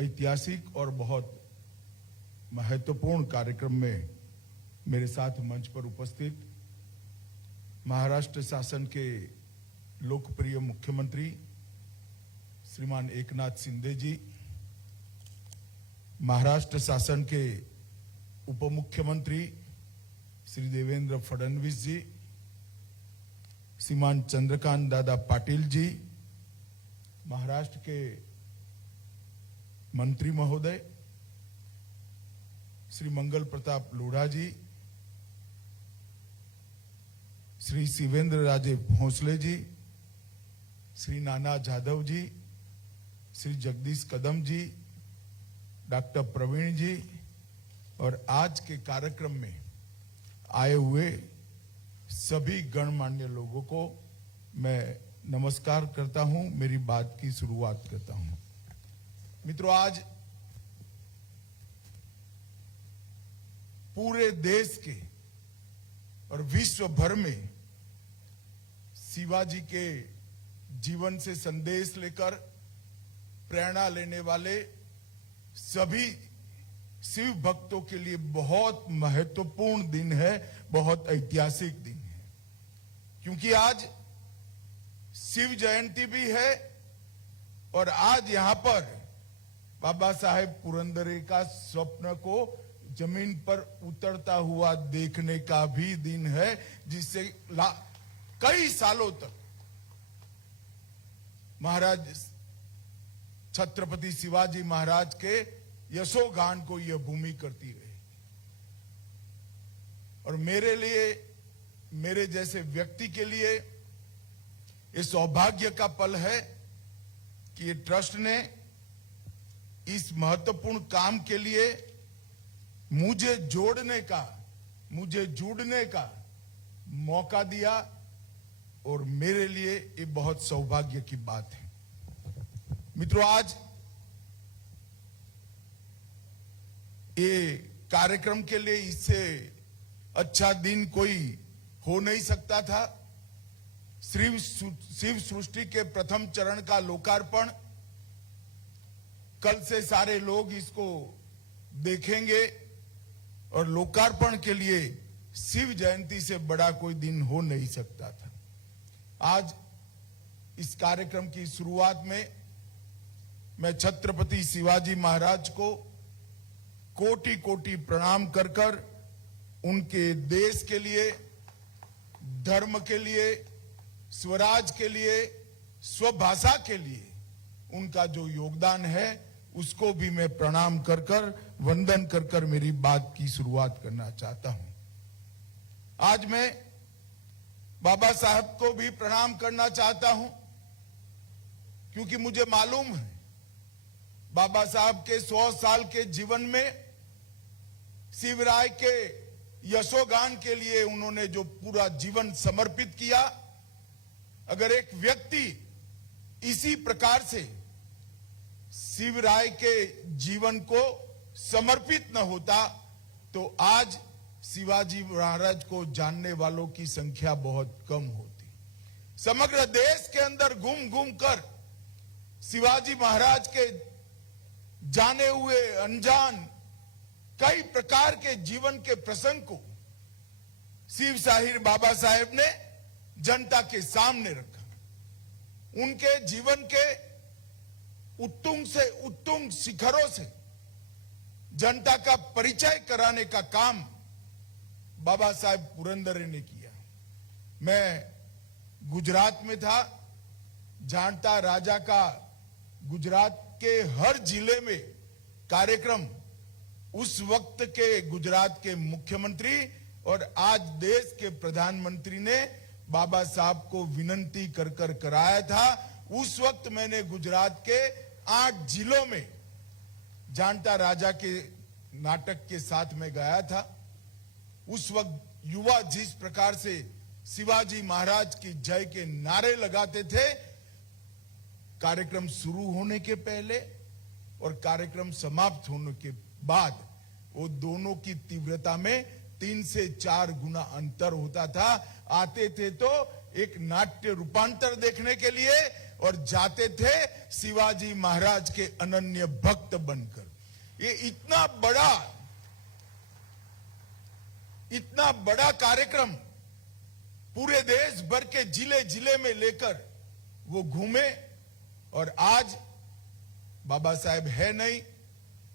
ऐतिहासिक और बहुत महत्वपूर्ण कार्यक्रम में मेरे साथ मंच पर उपस्थित महाराष्ट्र शासन के लोकप्रिय मुख्यमंत्री श्रीमान एकनाथ शिंदे जी, महाराष्ट्र शासन के उप मुख्यमंत्री श्री देवेंद्र फडणवीस जी, श्रीमान चंद्रकांत दादा पाटिल जी, महाराष्ट्र के मंत्री महोदय श्री मंगल प्रताप लोढ़ा जी, श्री शिवेंद्र राजे भोसले जी, श्री नाना जाधव जी, श्री जगदीश कदम जी, डॉक्टर प्रवीण जी और आज के कार्यक्रम में आए हुए सभी गणमान्य लोगों को मैं नमस्कार करता हूं, मेरी बात की शुरुआत करता हूं। मित्रों, आज पूरे देश के और विश्व भर में शिवाजी के जीवन से संदेश लेकर प्रेरणा लेने वाले सभी शिव भक्तों के लिए बहुत महत्वपूर्ण दिन है, बहुत ऐतिहासिक दिन है, क्योंकि आज शिव जयंती भी है और आज यहां पर बाबा साहेब पुरंदरे का स्वप्न को जमीन पर उतरता हुआ देखने का भी दिन है, जिससे कई सालों तक महाराज छत्रपति शिवाजी महाराज के यशोगान को यह भूमि करती रही। और मेरे लिए, मेरे जैसे व्यक्ति के लिए ये सौभाग्य का पल है कि ये ट्रस्ट ने इस महत्वपूर्ण काम के लिए मुझे जुड़ने का मौका दिया और मेरे लिए ये बहुत सौभाग्य की बात है। मित्रों, आज ये कार्यक्रम के लिए इससे अच्छा दिन कोई हो नहीं सकता था। शिव सृष्टि के प्रथम चरण का लोकार्पण कल से सारे लोग इसको देखेंगे और लोकार्पण के लिए शिव जयंती से बड़ा कोई दिन हो नहीं सकता था। आज इस कार्यक्रम की शुरुआत में मैं छत्रपति शिवाजी महाराज को कोटि कोटि प्रणाम कर कर उनके देश के लिए, धर्म के लिए, स्वराज के लिए, स्वभाषा के लिए उनका जो योगदान है उसको भी मैं प्रणाम कर कर, वंदन कर कर मेरी बात की शुरुआत करना चाहता हूं। आज मैं बाबा साहब को भी प्रणाम करना चाहता हूं, क्योंकि मुझे मालूम है बाबा साहब के 100 साल के जीवन में शिवराय के यशोगान के लिए उन्होंने जो पूरा जीवन समर्पित किया, अगर एक व्यक्ति इसी प्रकार से शिवराय के जीवन को समर्पित न होता तो आज शिवाजी महाराज को जानने वालों की संख्या बहुत कम होती। समग्र देश के अंदर घूम घूम कर शिवाजी महाराज के जाने हुए अनजान कई प्रकार के जीवन के प्रसंग को शिव साहिर बाबा साहेब ने जनता के सामने रखा। उनके जीवन के उत्तुंग से उत्तुंग शिखरों से जनता का परिचय कराने का काम बाबा साहेब पुरंदरे ने किया। मैं गुजरात में था, जानता राजा का गुजरात के हर जिले में कार्यक्रम उस वक्त के गुजरात के मुख्यमंत्री और आज देश के प्रधानमंत्री ने बाबा साहब को विनंती कर कर कराया था। उस वक्त मैंने गुजरात के 8 जिलों में जानता राजा के नाटक के साथ में गाया था। उस वक्त युवा जिस प्रकार से शिवाजी महाराज की जय के नारे लगाते थे, कार्यक्रम शुरू होने के पहले और कार्यक्रम समाप्त होने के बाद वो दोनों की तीव्रता में 3 से 4 गुना अंतर होता था। आते थे तो एक नाट्य रूपांतर देखने के लिए और जाते थे शिवाजी महाराज के अनन्य भक्त बनकर। ये इतना बड़ा कार्यक्रम पूरे देश भर के जिले जिले में लेकर वो घूमे, और आज बाबा साहेब है नहीं,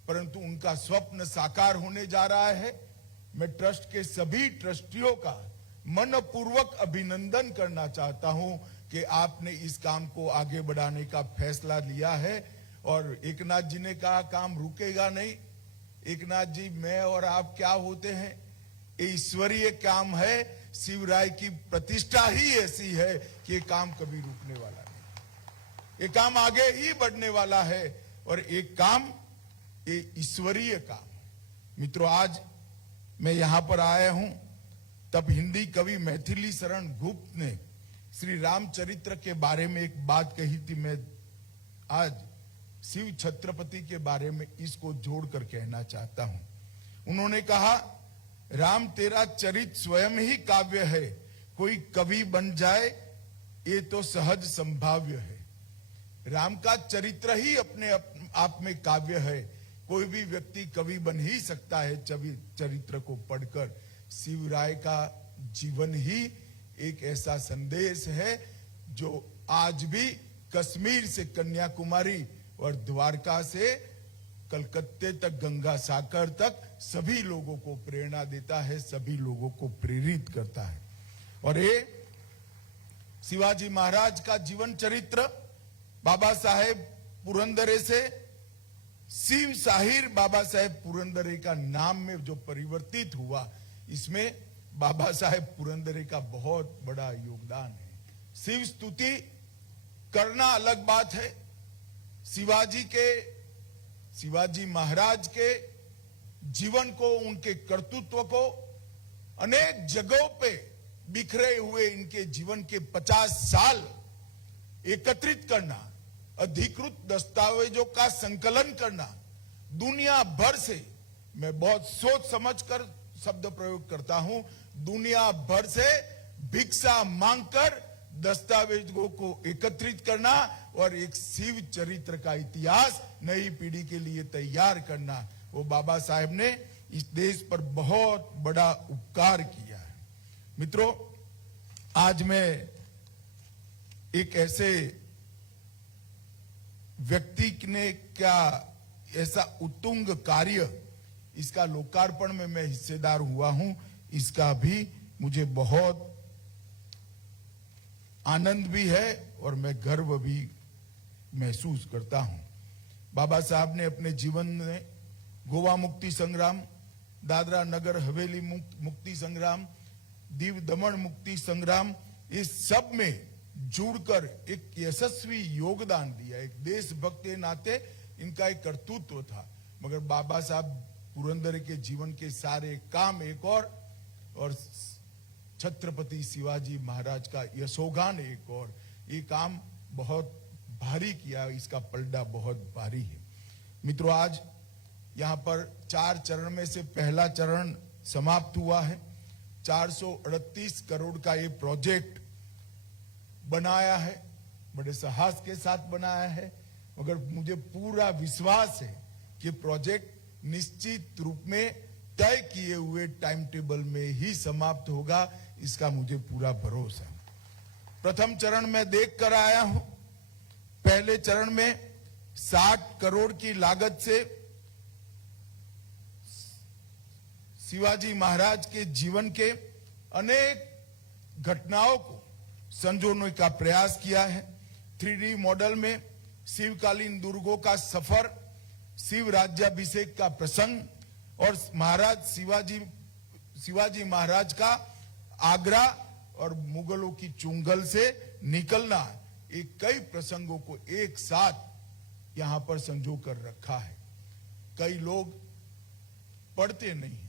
परंतु उनका स्वप्न साकार होने जा रहा है। मैं ट्रस्ट के सभी ट्रस्टियों का मनपूर्वक अभिनंदन करना चाहता हूं कि आपने इस काम को आगे बढ़ाने का फैसला लिया है। और एकनाथ जी ने कहा काम रुकेगा नहीं। एकनाथ जी, मैं और आप क्या होते हैं? ये ईश्वरीय काम है। शिवराय की प्रतिष्ठा ही ऐसी है कि ये काम कभी रुकने वाला नहीं, ये काम आगे ही बढ़ने वाला है। और एक काम, ये ईश्वरीय काम। मित्रों, आज मैं यहां पर आया हूं तब हिंदी कवि मैथिली शरण गुप्त ने श्री रामचरित्र के बारे में एक बात कही थी। मैं आज शिव छत्रपति के बारे में इसको जोड़कर कहना चाहता हूं। उन्होंने कहा, राम तेरा चरित स्वयं ही काव्य है, कोई कवि बन जाए ये तो सहज संभाव्य है। राम का चरित्र ही अपने आप में काव्य है, कोई भी व्यक्ति कवि बन ही सकता है चरित्र को पढ़कर। शिवराय का जीवन ही एक ऐसा संदेश है जो आज भी कश्मीर से कन्याकुमारी और द्वारका से कलकत्ते तक, गंगा सागर तक सभी लोगों को प्रेरणा देता है, सभी लोगों को प्रेरित करता है। और ये शिवाजी महाराज का जीवन चरित्र बाबा साहेब पुरंदरे से शिव शाहीर बाबा साहेब पुरंदरे का नाम में जो परिवर्तित हुआ, इसमें बाबा साहेब पुरंदरे का बहुत बड़ा योगदान है। शिव स्तुति करना अलग बात है। शिवाजी महाराज के जीवन को, उनके कर्तृत्व को अनेक जगहों पे बिखरे हुए इनके जीवन के 50 साल एकत्रित करना, अधिकृत दस्तावेजों का संकलन करना, दुनिया भर से, मैं बहुत सोच समझकर शब्द प्रयोग करता हूं, दुनिया भर से भिक्षा मांगकर दस्तावेजों को एकत्रित करना और एक शिव चरित्र का इतिहास नई पीढ़ी के लिए तैयार करना, वो बाबा साहेब ने इस देश पर बहुत बड़ा उपकार किया है। मित्रों, आज मैं एक ऐसे व्यक्ति ने क्या ऐसा उत्तुंग कार्य, इसका लोकार्पण में मैं हिस्सेदार हुआ हूं, इसका भी मुझे बहुत आनंद भी है और मैं गर्व भी महसूस करता हूं। बाबा साहब ने अपने जीवन में गोवा मुक्ति संग्राम, दादरा नगर हवेली मुक्ति संग्राम, दीव दमन मुक्ति संग्राम, इस सब में जुड़कर एक यशस्वी योगदान दिया। एक देशभक्त के नाते इनका एक कर्तृत्व था। मगर बाबा साहब पुरंदर के जीवन के सारे काम एक और छत्रपति शिवाजी महाराज का यशोगान एक और, ये काम बहुत भारी किया, इसका पलड़ा बहुत भारी है। मित्रों, आज यहां पर 4 चरण में से पहला चरण समाप्त हुआ है। 438 करोड़ का ये प्रोजेक्ट बनाया है, बड़े साहस के साथ बनाया है। मगर मुझे पूरा विश्वास है कि प्रोजेक्ट निश्चित रूप में तय किए हुए टाइम टेबल में ही समाप्त होगा, इसका मुझे पूरा भरोसा है। प्रथम चरण में देख कर आया हूं। पहले चरण में 60 करोड़ की लागत से शिवाजी महाराज के जीवन के अनेक घटनाओं को संजोने का प्रयास किया है। 3D मॉडल में शिवकालीन दुर्गों का सफर, शिव राज्याभिषेक का प्रसंग और महाराज शिवाजी महाराज का आगरा और मुगलों की चुंगल से निकलना, एक कई प्रसंगों को एक साथ यहां पर संजो कर रखा है। कई लोग पढ़ते नहीं हैं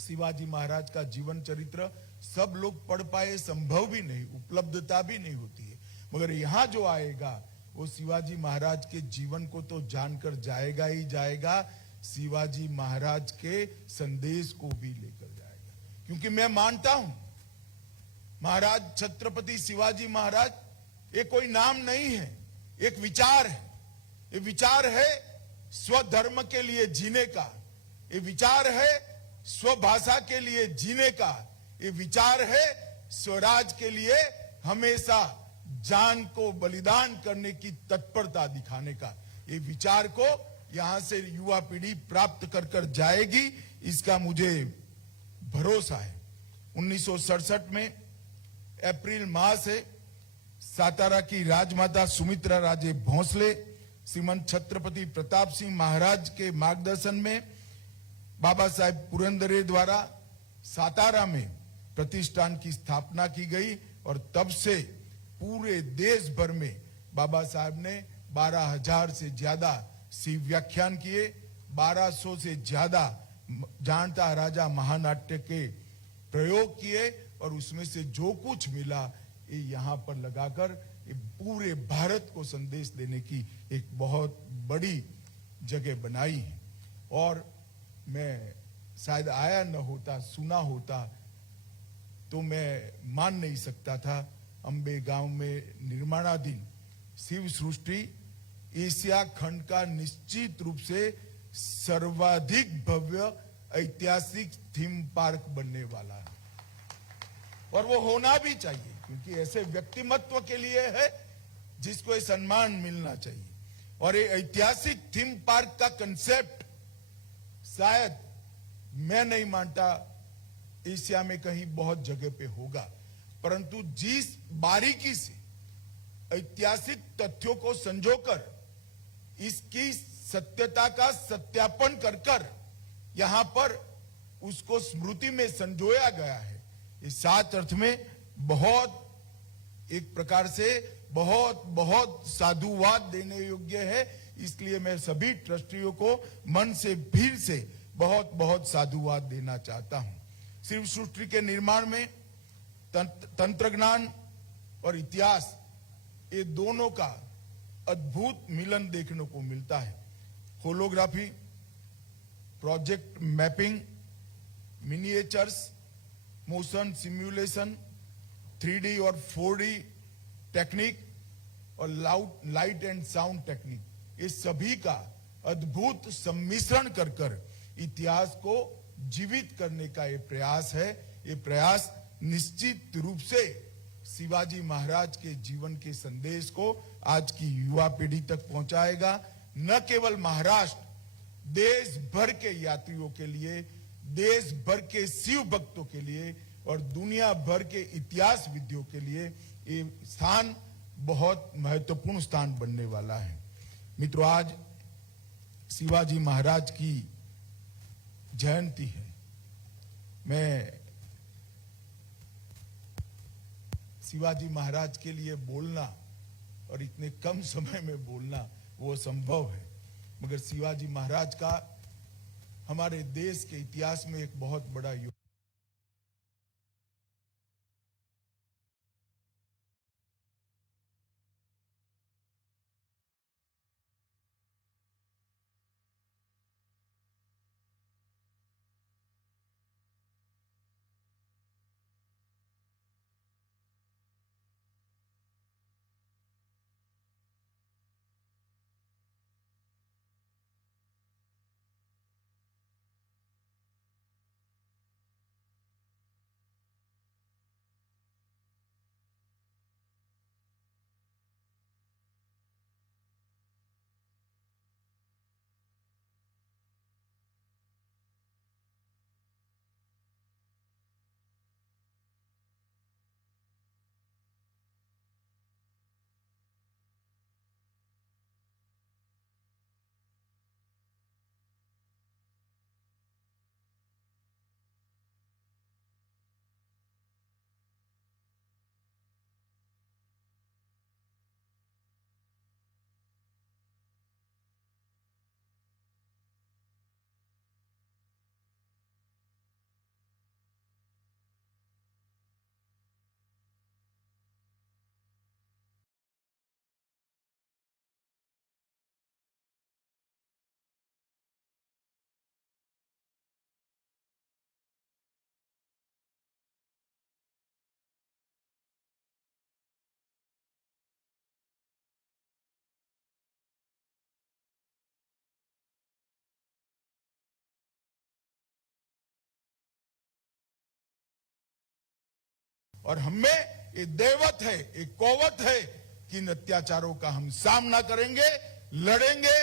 शिवाजी महाराज का जीवन चरित्र, सब लोग पढ़ पाए संभव भी नहीं, उपलब्धता भी नहीं होती है। मगर यहां जो आएगा वो शिवाजी महाराज के जीवन को तो जानकर जाएगा ही जाएगा, शिवाजी महाराज के संदेश को भी लेकर जाएगा। क्योंकि मैं मानता हूं महाराज छत्रपति शिवाजी महाराज ये कोई नाम नहीं है, एक विचार है। ये विचार है स्वधर्म के लिए जीने का, ये विचार है स्वभाषा के लिए जीने का, ये विचार है स्वराज के लिए हमेशा जान को बलिदान करने की तत्परता दिखाने का। ये विचार को यहां से युवा पीढ़ी प्राप्त कर कर जाएगी, इसका मुझे भरोसा है। 1967 में अप्रैल माह से सातारा की राजमाता सुमित्रा राजे भोंसले श्रीमंत छत्रपति प्रताप सिंह महाराज के मार्गदर्शन में बाबा साहेब पुरंदरे द्वारा सातारा में प्रतिष्ठान की स्थापना की गई और तब से पूरे देश भर में बाबा साहेब ने 12,000 से ज्यादा शिव व्याख्यान किए, 1200 से ज्यादा जानता राजा महानाट्य के प्रयोग किए और उसमें से जो कुछ मिला ये यहाँ पर लगाकर ये पूरे भारत को संदेश देने की एक बहुत बड़ी जगह बनाई है। और मैं शायद आया न होता, सुना होता तो मैं मान नहीं सकता था। अंबे गांव में निर्माणाधीन शिव सृष्टि एशिया खंड का निश्चित रूप से सर्वाधिक भव्य ऐतिहासिक थीम पार्क बनने वाला है और वो होना भी चाहिए, क्योंकि ऐसे व्यक्तिमत्व के लिए है जिसको ये सम्मान मिलना चाहिए। और ये ऐतिहासिक थीम पार्क का कंसेप्ट शायद मैं नहीं मानता एशिया में कहीं बहुत जगह पे होगा, परंतु जिस बारीकी से ऐतिहासिक तथ्यों को संजोकर इसकी सत्यता का सत्यापन कर कर यहां पर उसको स्मृति में संजोया गया है, इस 7 अर्थ में बहुत एक प्रकार से बहुत बहुत साधुवाद देने योग्य है। इसलिए मैं सभी ट्रस्टियों को मन से भीड़ से बहुत बहुत साधुवाद देना चाहता हूं। शिव सृष्टि के निर्माण में तंत्र ज्ञान और इतिहास ये दोनों का अद्भुत मिलन देखने को मिलता है। Holography, project mapping, miniatures, motion simulation, 3D और 4D टेक्निक और लाइट एंड साउंड टेक्निक, ये सभी का अद्भुत सम्मिश्रण कर कर इतिहास को जीवित करने का ये प्रयास है। ये प्रयास निश्चित रूप से शिवाजी महाराज के जीवन के संदेश को आज की युवा पीढ़ी तक पहुंचाएगा। न केवल महाराष्ट्र, देश भर के यात्रियों के लिए, देश भर के शिव भक्तों के लिए और दुनिया भर के इतिहास विद्यों के लिए ये स्थान बहुत महत्वपूर्ण स्थान बनने वाला है। मित्रों, आज शिवाजी महाराज की जयंती है। मैं शिवाजी महाराज के लिए बोलना और इतने कम समय में बोलना वो संभव है, मगर शिवाजी महाराज का हमारे देश के इतिहास में एक बहुत बड़ा योगदान और हमें ये दैवत है, एक कौवत है कि इन अत्याचारों का हम सामना करेंगे, लड़ेंगे,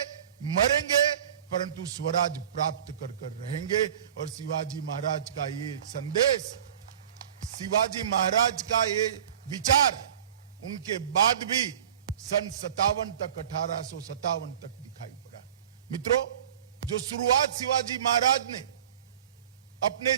मरेंगे, परंतु स्वराज प्राप्त कर कर रहेंगे। और शिवाजी महाराज का ये संदेश, शिवाजी महाराज का ये विचार उनके बाद भी सन 57 तक, 1857 तक दिखाई पड़ा। मित्रों, जो शुरुआत शिवाजी महाराज ने अपने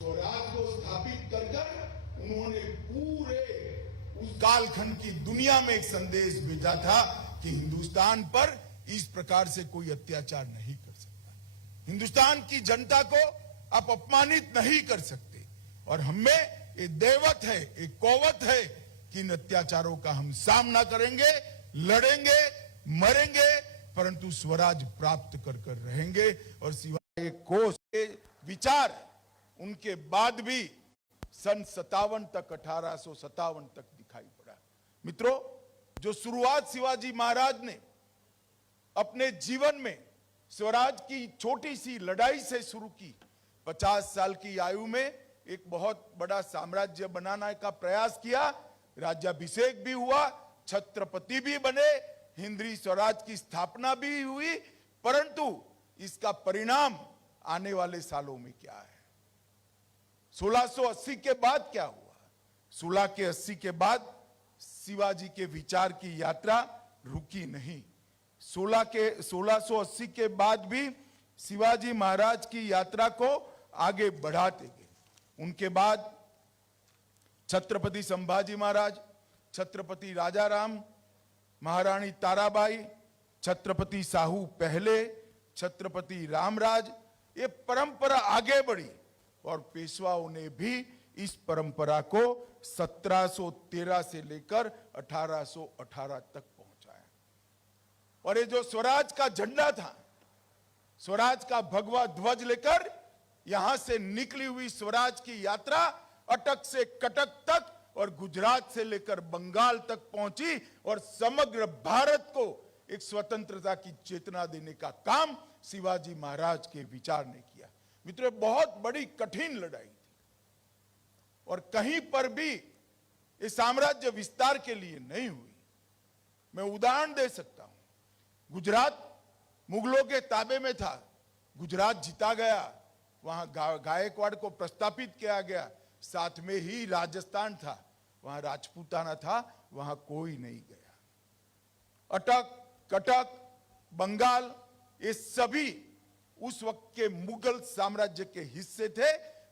स्वराज को स्थापित कर कर उन्होंने पूरे उस कालखंड की दुनिया में एक संदेश भेजा था कि हिंदुस्तान पर इस प्रकार से कोई अत्याचार नहीं कर सकता, हिंदुस्तान की जनता को आप अपमानित नहीं कर सकते। और हमें ये दैवत है, एक कौवत है कि इन अत्याचारों का हम सामना करेंगे, लड़ेंगे, मरेंगे, परंतु स्वराज प्राप्त कर कर रहेंगे। और सिवाय कोष के विचार उनके बाद भी सन 57 तक, 1857 तक दिखाई पड़ा। मित्रों, जो शुरुआत शिवाजी महाराज ने अपने जीवन में स्वराज की छोटी सी लड़ाई से शुरू की, 50 साल की आयु में एक बहुत बड़ा साम्राज्य बनाने का प्रयास किया, राज्याभिषेक भी हुआ, छत्रपति भी बने, हिंदवी स्वराज की स्थापना भी हुई, परंतु इसका परिणाम आने वाले सालों में क्या है? 1680 के बाद क्या हुआ? 1680 के बाद शिवाजी के विचार की यात्रा रुकी नहीं। 1680 के बाद भी शिवाजी महाराज की यात्रा को आगे बढ़ाते गए। उनके बाद छत्रपति संभाजी महाराज, छत्रपति राजाराम, महारानी ताराबाई, छत्रपति साहू पहले, छत्रपति रामराज, ये परंपरा आगे बढ़ी और पेशवाओं ने भी इस परंपरा को 1713 से लेकर 1818 तक पहुंचाया। और ये जो स्वराज का झंडा था, स्वराज का भगवा ध्वज लेकर यहां से निकली हुई स्वराज की यात्रा अटक से कटक तक और गुजरात से लेकर बंगाल तक पहुंची और समग्र भारत को एक स्वतंत्रता की चेतना देने का काम शिवाजी महाराज के विचार ने किया। मित्रों, बहुत बड़ी कठिन लड़ाई थी और कहीं पर भी इस साम्राज्य विस्तार के लिए नहीं हुई। मैं उदाहरण दे सकता हूं, गुजरात मुगलों के ताबे में था, गुजरात जीता गया, वहां गायकवाड़ को प्रस्तापित किया गया, साथ में ही राजस्थान था, वहां राजपूताना था, वहां कोई नहीं गया। अटक, कटक, बंगाल, ये सभी उस वक्त के मुगल साम्राज्य के हिस्से थे,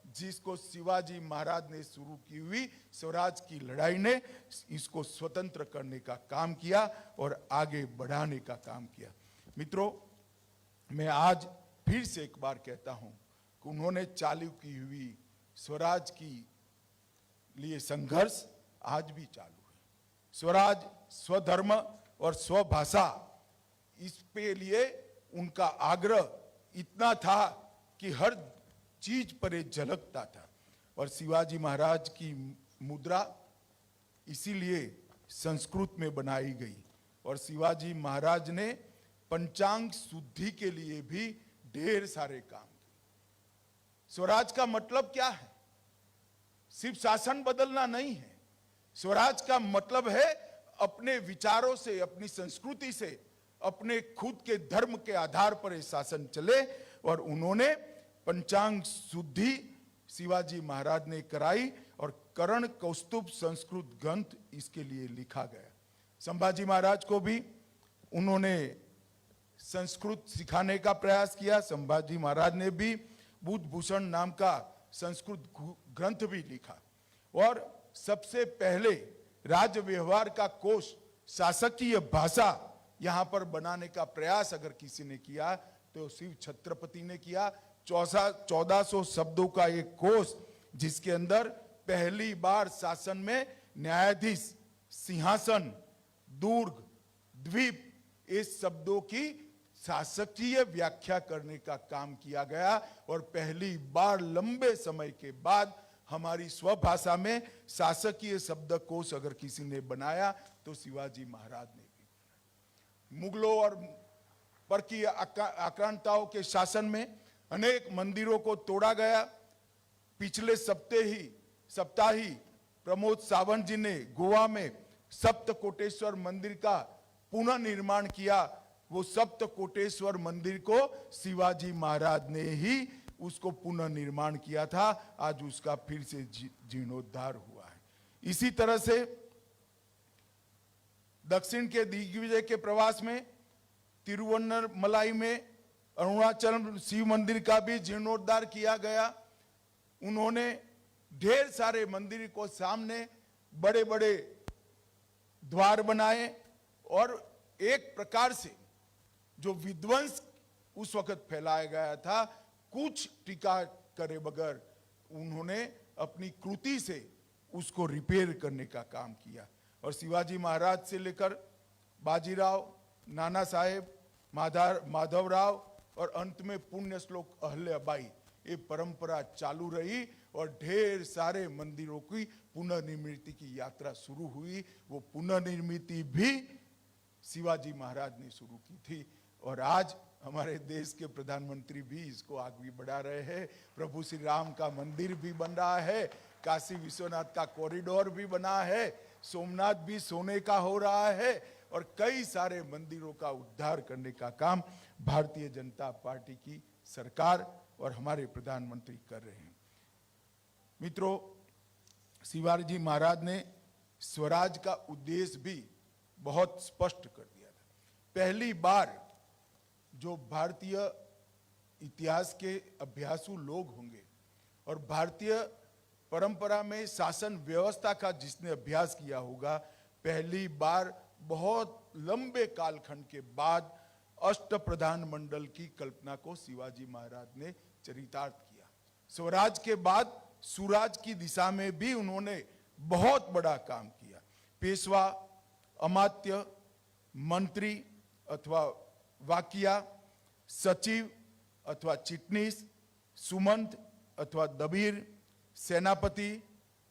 जिसको शिवाजी महाराज ने शुरू की हुई स्वराज की लड़ाई ने इसको स्वतंत्र करने का काम किया और आगे बढ़ाने का काम किया। मित्रों, मैं आज फिर से एक बार कहता हूं कि उन्होंने चालू की हुई स्वराज की लिए संघर्ष आज भी चालू है। स्वराज, स्वधर्म और स्वभाषा, इस पे लिए उनका आग्रह इतना था कि हर चीज पर ये झलकता था। और शिवाजी महाराज की मुद्रा इसीलिए संस्कृत में बनाई गई और शिवाजी महाराज ने पंचांग शुद्धि के लिए भी ढेर सारे काम किए। स्वराज का मतलब क्या है? सिर्फ शासन बदलना नहीं है। स्वराज का मतलब है अपने विचारों से, अपनी संस्कृति से, अपने खुद के धर्म के आधार पर ये शासन चले। और उन्होंने पंचांग शुद्धि शिवाजी महाराज ने कराई और करण कौस्तुभ संस्कृत ग्रंथ इसके लिए लिखा गया। संभाजी महाराज को भी उन्होंने संस्कृत सिखाने का प्रयास किया। संभाजी महाराज ने भी बुद्ध भूषण नाम का संस्कृत ग्रंथ भी लिखा और सबसे पहले राज्य व्यवहार का कोश, शासकीय भाषा यहां पर बनाने का प्रयास अगर किसी ने किया तो शिव छत्रपति ने किया, 1400 शब्दों का एक कोष, जिसके अंदर पहली बार शासन में न्यायाधीश, सिंहासन, दुर्ग, द्वीप, इस शब्दों की शासकीय व्याख्या करने का काम किया गया। और पहली बार लंबे समय के बाद हमारी स्वभाषा में शासकीय शब्दकोश अगर किसी ने बनाया तो शिवाजी महाराज ने भी। मुगलों और पर की आक्रांताओं के शासन में अनेक मंदिरों को तोड़ा गया। पिछले सप्ताह ही प्रमोद सावंत जी ने गोवा में सप्तकोटेश्वर मंदिर का पुनर्निर्माण किया। वो सप्तकोटेश्वर मंदिर को शिवाजी महाराज ने ही उसको पुनर्निर्माण किया था। आज उसका फिर से जीर्णोद्धार हुआ है। इसी तरह से दक्षिण के दिग्विजय के प्रवास में तिरुवन्नमलाई में अरुणाचल शिव मंदिर का भी जीर्णोद्धार किया गया। उन्होंने ढेर सारे मंदिर को सामने बड़े बड़े द्वार बनाए और एक प्रकार से जो विध्वंस उस वक्त फैलाया गया था, कुछ टीका करे बगैर उन्होंने अपनी कृति से उसको रिपेयर करने का काम किया। और शिवाजी महाराज से लेकर बाजीराव, नाना साहेब, माधवराव और अंत में पुण्य श्लोक अहल्याबाई, ये परंपरा चालू रही और ढेर सारे मंदिरों की पुनर्निर्मिति की यात्रा शुरू हुई। वो पुनर्निर्मिति भी शिवाजी महाराज ने शुरू की थी और आज हमारे देश के प्रधानमंत्री भी इसको आगे बढ़ा रहे हैं। प्रभु श्री राम का मंदिर भी बन रहा है, काशी विश्वनाथ का कॉरिडोर भी बना है, सोमनाथ भी सोने का हो रहा है और कई सारे मंदिरों का उद्धार करने का काम भारतीय जनता पार्टी की सरकार और हमारे प्रधानमंत्री कर रहे हैं। मित्रों, शिवाजी महाराज ने स्वराज का उद्देश्य भी बहुत स्पष्ट कर दिया था। पहली बार जो भारतीय इतिहास के अभ्यासु लोग होंगे और भारतीय परंपरा में शासन व्यवस्था का जिसने अभ्यास किया होगा, पहली बार बहुत लंबे कालखंड के बाद अष्टप्रधान मंडल की कल्पना को शिवाजी महाराज ने चरितार्थ किया। स्वराज के बाद सुराज की दिशा में भी उन्होंने बहुत बड़ा काम किया। पेशवा, अमात्य, मंत्री अथवा वाकिया, सचिव अथवा चिटनीस, सुमंत अथवा दबीर, सेनापति,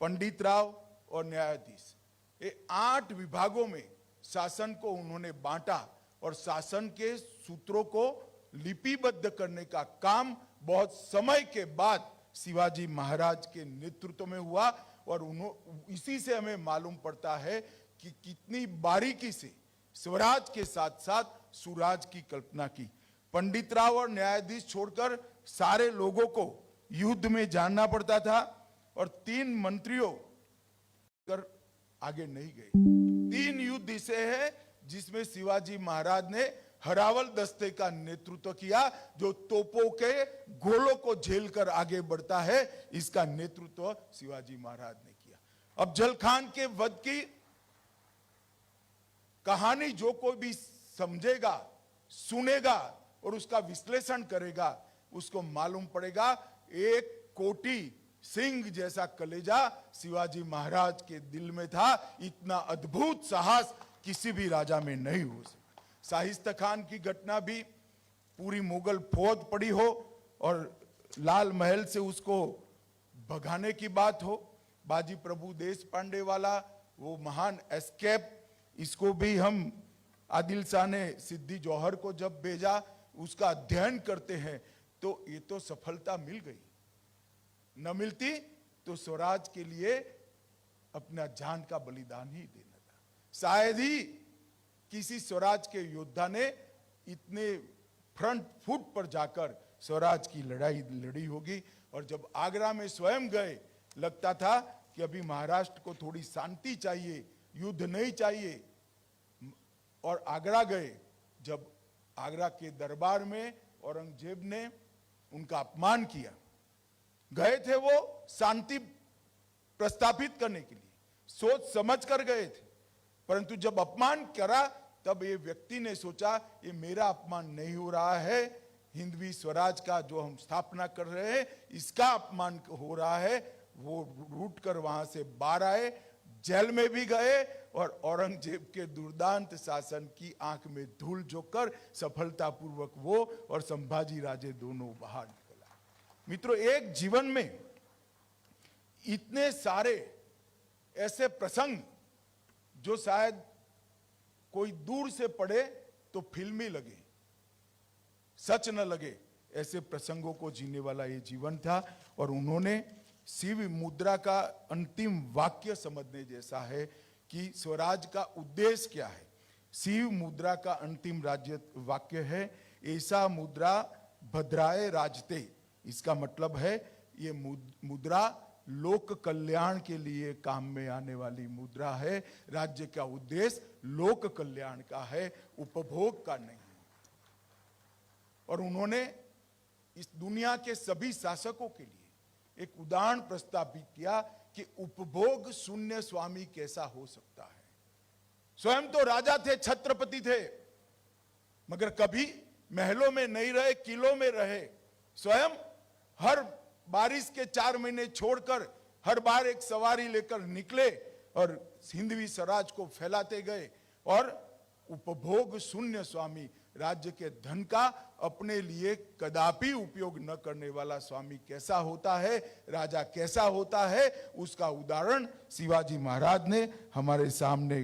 पंडित राव और न्यायाधीश, ये 8 विभागों में शासन को उन्होंने बांटा और शासन के सूत्रों को लिपिबद्ध करने का काम बहुत समय के बाद शिवाजी महाराज के नेतृत्व में हुआ। और इसी से हमें मालूम पड़ता है कि कितनी बारीकी से स्वराज के साथ साथ सुराज की कल्पना की। पंडित राव और न्यायाधीश छोड़कर सारे लोगों को युद्ध में जानना पड़ता था और 3 मंत्रियों कर आगे नहीं गए। 3 युद्ध ऐसे है जिसमें शिवाजी महाराज ने हरावल दस्ते का नेतृत्व किया, जो तोपों के गोलों को झेलकर आगे बढ़ता है, इसका नेतृत्व शिवाजी महाराज ने किया। अब जल खान के वध की कहानी जो कोई भी समझेगा, सुनेगा और उसका विश्लेषण करेगा, उसको मालूम पड़ेगा 1 कोटि सिंह जैसा कलेजा शिवाजी महाराज के दिल में था। इतना अद्भुत साहस किसी भी राजा में नहीं हो सकता। शाहिस्ता खान की घटना भी पूरी मुगल फौज पड़ी हो और लाल महल से उसको भगाने की बात हो, बाजी प्रभु देश पांडे वाला वो महान एस्केप, इसको भी हम आदिल शाह ने सिद्दी जौहर को जब भेजा, उसका अध्ययन करते हैं तो ये तो सफलता मिल गई। न मिलती तो स्वराज के लिए अपना जान का बलिदान ही देना था। शायद ही किसी स्वराज के योद्धा ने इतने फ्रंट फुट पर जाकर स्वराज की लड़ाई लड़ी होगी। और जब आगरा में स्वयं गए, लगता था कि अभी महाराष्ट्र को थोड़ी शांति चाहिए, युद्ध नहीं चाहिए। और आगरा गए, जब आगरा के दरबार में औरंगजेब ने उनका अपमान किया, गए थे वो शांति प्रस्थापित करने के लिए, सोच समझ कर गए थे, परंतु जब अपमान करा तब ये व्यक्ति ने सोचा ये मेरा अपमान नहीं हो रहा है, हिंदवी स्वराज का जो हम स्थापना कर रहे हैं इसका अपमान हो रहा है, वो रूट कर वहां से बाहर आए, जेल में भी गए और औरंगजेब के दुर्दांत शासन की आंख में धूल झोंककर सफलतापूर्वक वो और संभाजी राजे दोनों बाहर निकला। मित्रों, एक जीवन में इतने सारे ऐसे प्रसंग जो शायद कोई दूर से पढ़े तो फिल्मी लगे, सच न लगे, ऐसे प्रसंगों को जीने वाला ये जीवन था। और उन्होंने शिव मुद्रा का अंतिम वाक्य समझने जैसा है कि स्वराज का उद्देश्य क्या है। शिव मुद्रा का अंतिम राज्य वाक्य है, ऐसा मुद्रा भद्राए राजते। इसका मतलब है ये मुद्रा लोक कल्याण के लिए काम में आने वाली मुद्रा है। राज्य का उद्देश्य लोक कल्याण का है, उपभोग का नहीं। और उन्होंने इस दुनिया के सभी शासकों के लिए एक उदाहरण प्रस्तावित किया कि उपभोग शून्य स्वामी कैसा हो सकता है। स्वयं तो राजा थे, छत्रपति थे, मगर कभी महलों में नहीं रहे, किलों में रहे। स्वयं हर बारिश के 4 महीने छोड़कर हर बार एक सवारी लेकर निकले और हिंदवी स्वराज को फैलाते गए। और उपभोग शून्य स्वामी, राज्य के धन का अपने लिए कदापि उपयोग न करने वाला स्वामी कैसा होता है, राजा कैसा होता है, उसका उदाहरण शिवाजी महाराज ने हमारे सामने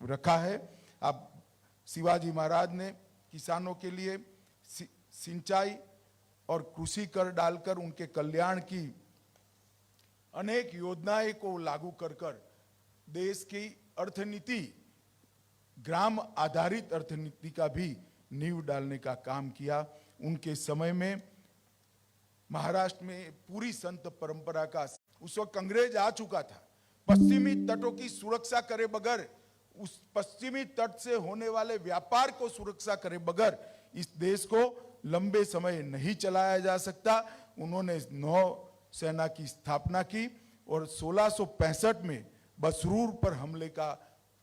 रखा है। अब शिवाजी महाराज ने किसानों के लिए सिंचाई और कृषि कर डालकर उनके कल्याण की अनेक योजनाएं को लागू कर देश की अर्थनीति, ग्राम आधारित अर्थनीति का भी नींव डालने का काम किया। उनके समय में महाराष्ट्र में पूरी संत परंपरा का, उस वक्त अंग्रेज आ चुका था, पश्चिमी तटों की सुरक्षा करे बगैर, उस पश्चिमी तट से होने वाले व्यापार को सुरक्षा करे बगैर इस देश को लंबे समय नहीं चलाया जा सकता। उन्होंने नौ सेना की स्थापना की और 1665 में बसरूर पर हमले का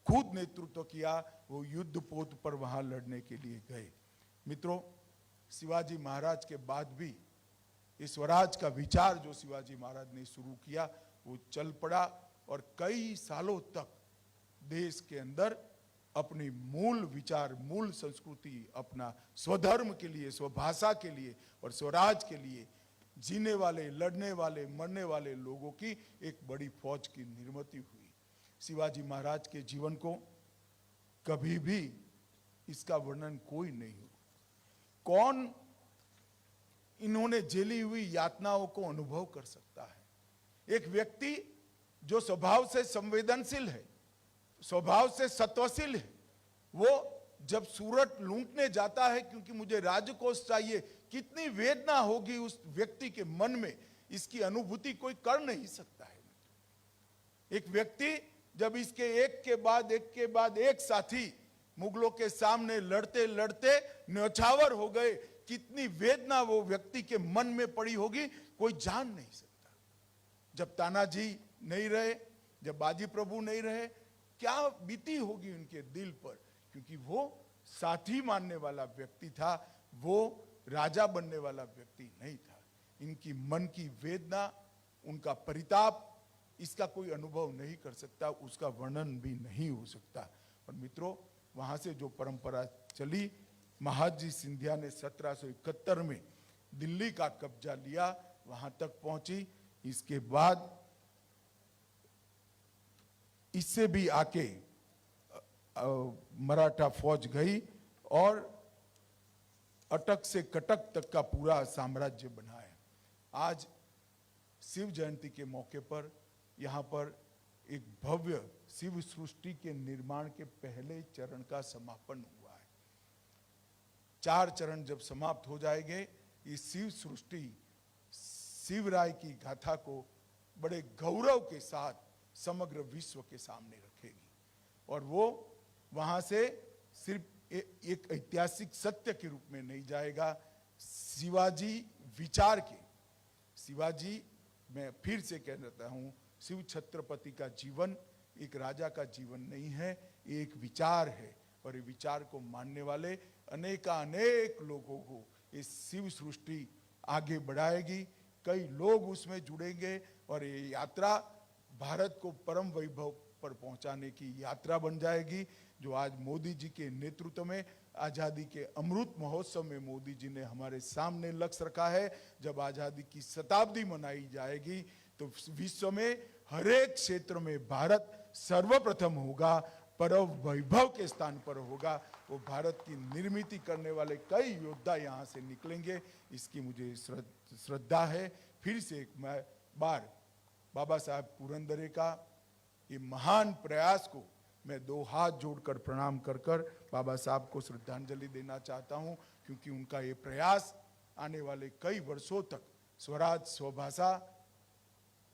खुद नेतृत्व किया। वो युद्ध पोत पर वहां लड़ने के लिए गए। मित्रों, शिवाजी महाराज के बाद भी इस स्वराज का विचार जो शिवाजी महाराज ने शुरू किया वो चल पड़ा और कई सालों तक देश के अंदर अपनी मूल विचार, मूल संस्कृति, अपना स्वधर्म के लिए, स्वभाषा के लिए और स्वराज के लिए जीने वाले, लड़ने वाले, मरने वाले लोगों की एक बड़ी फौज की निर्मित हुई। शिवाजी महाराज के जीवन को कभी भी इसका वर्णन कोई नहीं हो। कौन इन्होंने झेली हुई यातनाओं को अनुभव कर सकता है। एक व्यक्ति जो स्वभाव से संवेदनशील है, स्वभाव से सत्वशील है, वो जब सूरत लूटने जाता है क्योंकि मुझे राजकोष चाहिए, कितनी वेदना होगी उस व्यक्ति के मन में, इसकी अनुभूति कोई कर नहीं सकता है। एक व्यक्ति जब इसके एक के बाद एक साथी मुगलों के सामने लड़ते लड़ते न्यौछावर हो गए, कितनी वेदना वो व्यक्ति के मन में पड़ी होगी कोई जान नहीं सकता। जब तानाजी नहीं रहे, जब बाजी प्रभु नहीं रहे, क्या बीती होगी उनके दिल पर, क्योंकि वो साथी मानने वाला व्यक्ति था, वो राजा बनने वाला व्यक्ति नहीं था। इनकी मन की वेदना, उनका परिताप, इसका कोई अनुभव नहीं कर सकता, उसका वर्णन भी नहीं हो सकता। और मित्रों, वहां से जो परंपरा चली, महादजी सिंधिया ने 1771 में दिल्ली का कब्जा लिया, वहां तक पहुंची। इसके बाद इससे भी आके मराठा फौज गई और अटक से कटक तक का पूरा साम्राज्य बनाया। आज शिव जयंती के मौके पर यहाँ पर एक भव्य शिव सृष्टि के निर्माण के पहले चरण का समापन हुआ है। 4 चरण जब समाप्त हो जाएंगे, ये शिव सृष्टि शिवराय की गाथा को बड़े गौरव के साथ समग्र विश्व के सामने रखेगी। और वो वहां से सिर्फ एक ऐतिहासिक सत्य के रूप में नहीं जाएगा, शिवाजी विचार के, शिवाजी, मैं फिर से कह देता हूं, शिव छत्रपति का जीवन एक राजा का जीवन नहीं है, एक विचार है। और ये विचार को मानने वाले अनेक लोगों को ये शिव सृष्टि आगे बढ़ाएगी, कई लोग उसमें जुड़ेंगे और ये यात्रा भारत को परम वैभव पर पहुंचाने की यात्रा बन जाएगी। जो आज मोदी जी के नेतृत्व में आजादी के अमृत महोत्सव में मोदी जी ने हमारे सामने लक्ष्य रखा है, जब आजादी की शताब्दी मनाई जाएगी तो विश्व में हर एक क्षेत्र में भारत सर्वप्रथम होगा, परम वैभव के स्थान पर होगा। वो भारत की निर्मित करने वाले कई योद्धा यहाँ से निकलेंगे, इसकी मुझे श्रद्धा है। फिर से एक बार बाबा साहब पुरंदरे का ये महान प्रयास को मैं दो हाथ जोड़कर प्रणाम कर बाबा साहब को श्रद्धांजलि देना चाहता हूं, क्योंकि उनका ये प्रयास आने वाले कई वर्षों तक स्वराज, स्वभाषा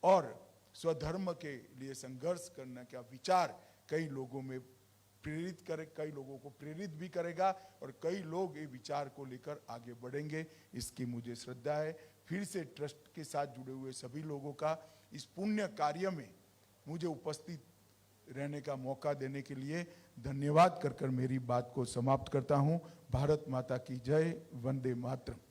और स्वधर्म के लिए संघर्ष करने का विचार कई लोगों में प्रेरित करे, कई लोगों को प्रेरित भी करेगा और कई लोग ये विचार को लेकर आगे बढ़ेंगे, इसकी मुझे श्रद्धा है। फिर से ट्रस्ट के साथ जुड़े हुए सभी लोगों का इस पुण्य कार्य में मुझे उपस्थित रहने का मौका देने के लिए धन्यवाद कर मेरी बात को समाप्त करता हूं। भारत माता की जय, वंदे मातरम।